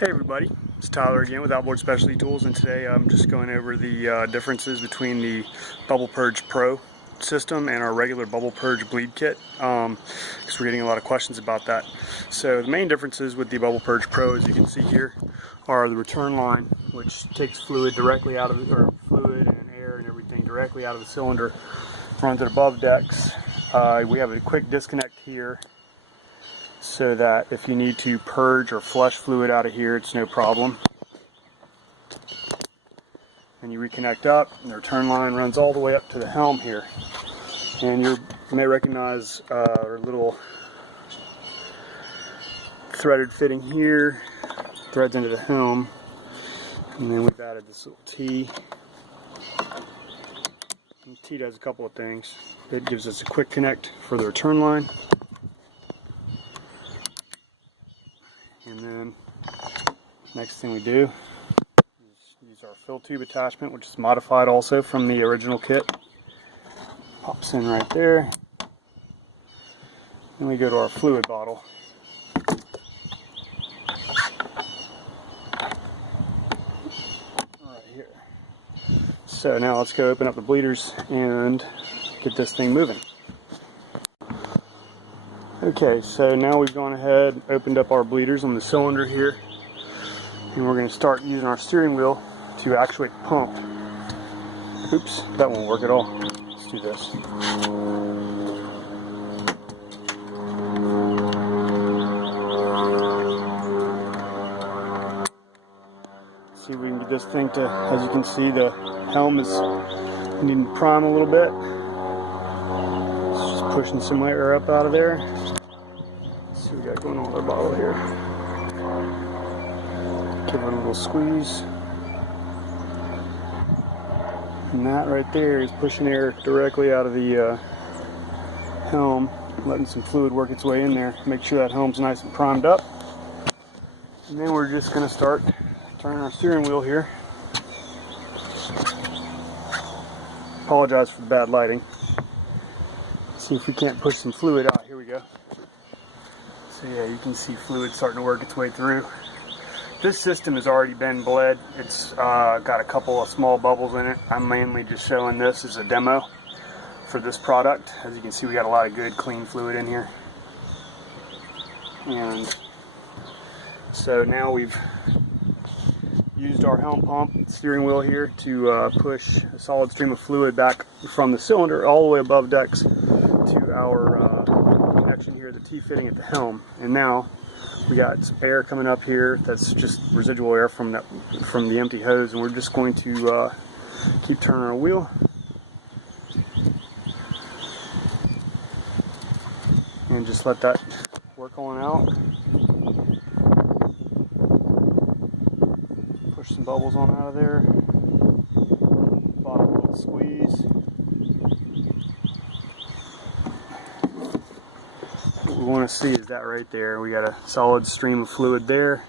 Hey everybody, it's Tyler again with Outboard Specialty Tools, and today I'm just going over the differences between the Bubble Purge Pro system and our regular Bubble Purge bleed kit, because we're getting a lot of questions about that. So the main differences with the Bubble Purge Pro, as you can see here, are the return line, which takes fluid directly out of or fluid and air and everything directly out of the cylinder, runs it above decks. We have a quick disconnect here, so that if you need to purge or flush fluid out of here, it's no problem. And you reconnect up, and the return line runs all the way up to the helm here. And you may recognize our little threaded fitting here, threads into the helm, and then we've added this little T. And the T does a couple of things. It gives us a quick connect for the return line. And then next thing we do is use our fill tube attachment, which is modified also from the original kit. Pops in right there. Then we go to our fluid bottle. Right here. So now let's go open up the bleeders and get this thing moving. Okay, so now we've gone ahead and opened up our bleeders on the cylinder here, and we're going to start using our steering wheel to actuate the pump. Oops, that won't work at all. Let's do this. See if we can get this thing to, as you can see, the helm is needing to prime a little bit. It's just pushing some air up out of there. Let's see what we got going on with our bottle here. Give it a little squeeze. And that right there is pushing air directly out of the helm, letting some fluid work its way in there. Make sure that helm's nice and primed up. And then we're just going to start turning our steering wheel here. Apologize for the bad lighting. See if we can't push some fluid out. Here we go. So yeah, you can see fluid starting to work its way through. This system has already been bled. It's got a couple of small bubbles in it. I'm mainly just showing this as a demo for this product. As you can see, we got a lot of good clean fluid in here. And so now we've used our helm pump steering wheel here to push a solid stream of fluid back from the cylinder all the way above decks to our connection here, the T-fitting at the helm. And now we got some air coming up here. That's just residual air from the empty hose, and we're just going to keep turning our wheel and just let that work on out. Push some bubbles on out of there. Bottom little squeeze. What we want to see is that right there. We got a solid stream of fluid there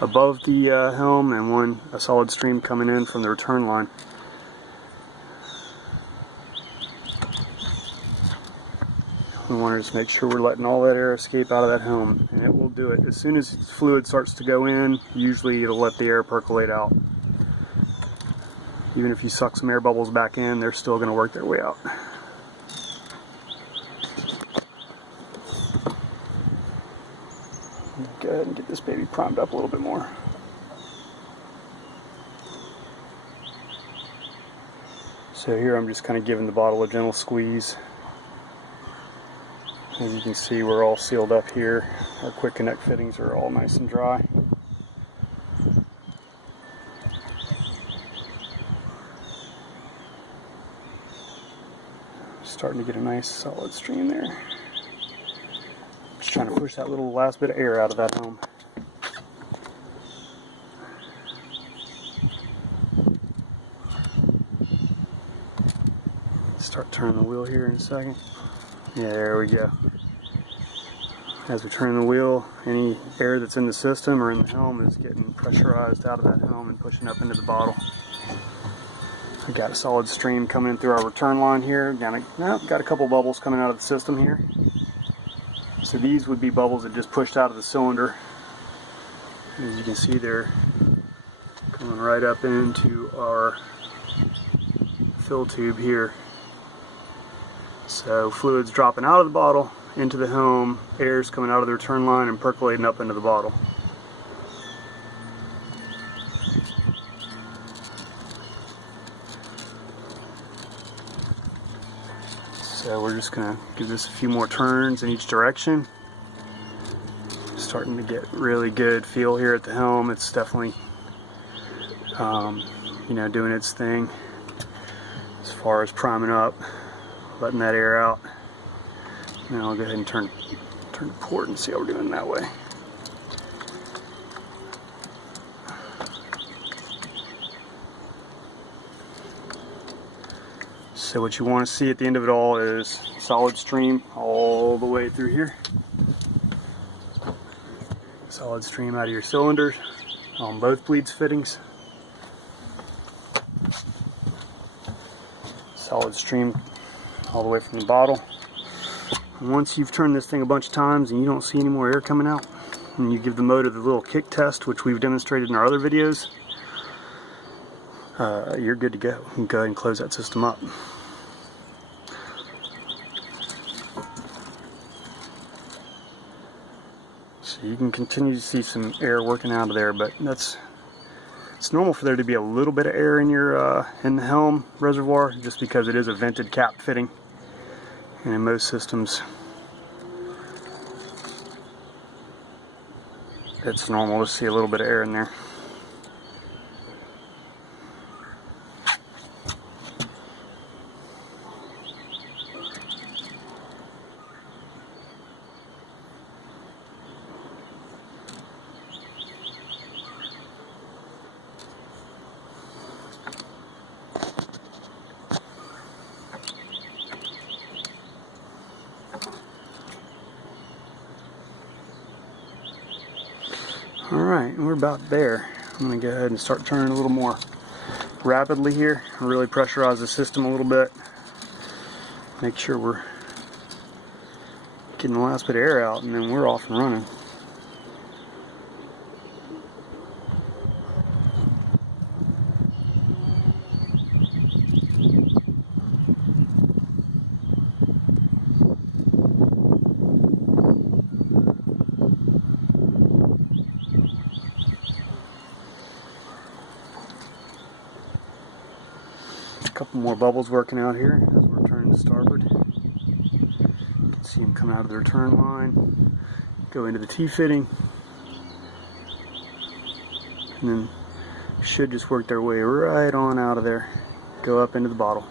above the helm, and a solid stream coming in from the return line. We want to just make sure we're letting all that air escape out of that helm, and it will do it. As soon as fluid starts to go in, usually it'll let the air percolate out. Even if you suck some air bubbles back in, they're still going to work their way out. Go ahead and get this baby primed up a little bit more. So here I'm just kind of giving the bottle a gentle squeeze. As you can see, we're all sealed up here. Our quick connect fittings are all nice and dry. Starting to get a nice solid stream there. Just trying to push that little last bit of air out of that helm. Start turning the wheel here in a second. Yeah, there we go. As we turn the wheel, any air that's in the system or in the helm is getting pressurized out of that helm and pushing up into the bottle. We got a solid stream coming in through our return line here. Got a couple bubbles coming out of the system here. So these would be bubbles that just pushed out of the cylinder As you can see, they're going right up into our fill tube here. So fluid's dropping out of the bottle into the helm, air's coming out of the return line and percolating up into the bottle. So we're just going to give this a few more turns in each direction. Starting to get really good feel here at the helm. It's definitely you know, doing its thing as far as priming up, letting that air out. And I'll go ahead and turn the port and see how we're doing that way. So what you want to see at the end of it all is solid stream all the way through here. Solid stream out of your cylinders on both bleeds fittings. Solid stream all the way from the bottle. And once you've turned this thing a bunch of times and you don't see any more air coming out, and you give the motor the little kick test, which we've demonstrated in our other videos, you're good to go. You can go ahead and close that system up. So you can continue to see some air working out of there, but it's normal for there to be a little bit of air in your in the helm reservoir, just because it is a vented cap fitting, and in most systems it's normal to see a little bit of air in there. Alright, we're about there. I'm going to go ahead and start turning a little more rapidly here. Really pressurize the system a little bit. Make sure we're getting the last bit of air out, and then we're off and running. A couple more bubbles working out here as we're turning to starboard. You can see them come out of the return line, go into the T-fitting, and then should just work their way right on out of there, go up into the bottle.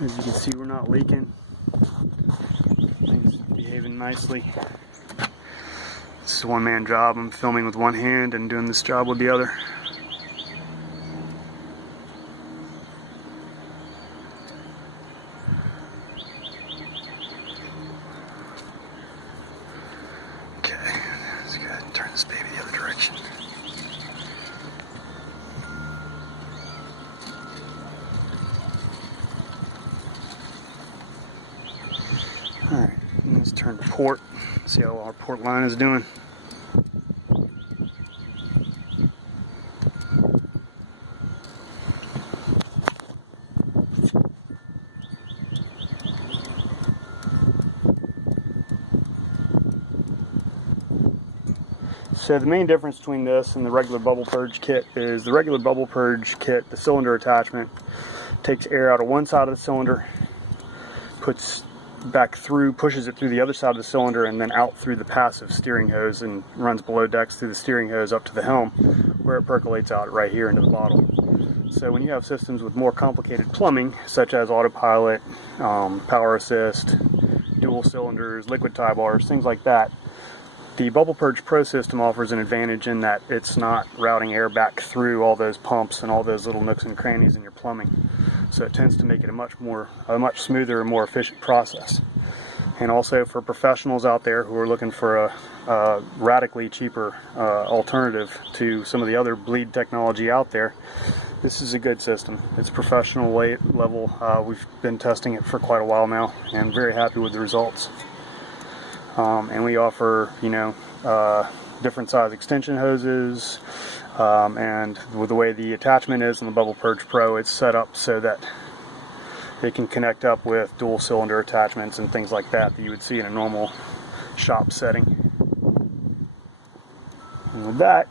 As you can see, we're not leaking. Things behaving nicely. This is a one-man job. I'm filming with one hand and doing this job with the other. Okay, let's go ahead and turn this baby the other direction. Alright, let's turn to port. See how our port line is doing. So the main difference between this and the regular bubble purge kit is the regular bubble purge kit, the cylinder attachment, takes air out of one side of the cylinder, puts back through, pushes it through the other side of the cylinder, and then out through the passive steering hose and runs below decks through the steering hose up to the helm, where it percolates out right here into the bottle. So when you have systems with more complicated plumbing, such as autopilot, power assist, dual cylinders, liquid tie bars, things like that, the Bubble Purge Pro system offers an advantage in that it's not routing air back through all those pumps and all those little nooks and crannies in your plumbing. So it tends to make it a much smoother and more efficient process. And also for professionals out there who are looking for a radically cheaper alternative to some of the other bleed technology out there, This is a good system. It's professional level. We've been testing it for quite a while now, and very happy with the results. And we offer, different size extension hoses, and with the way the attachment is in the Bubble Purge Pro, it's set up so that it can connect up with dual cylinder attachments and things like that you would see in a normal shop setting. And with that,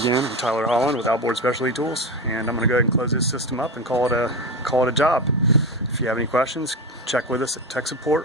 again, I'm Tyler Holland with Outboard Specialty Tools, and I'm going to go ahead and close this system up and call it a job. If you have any questions, check with us at tech support.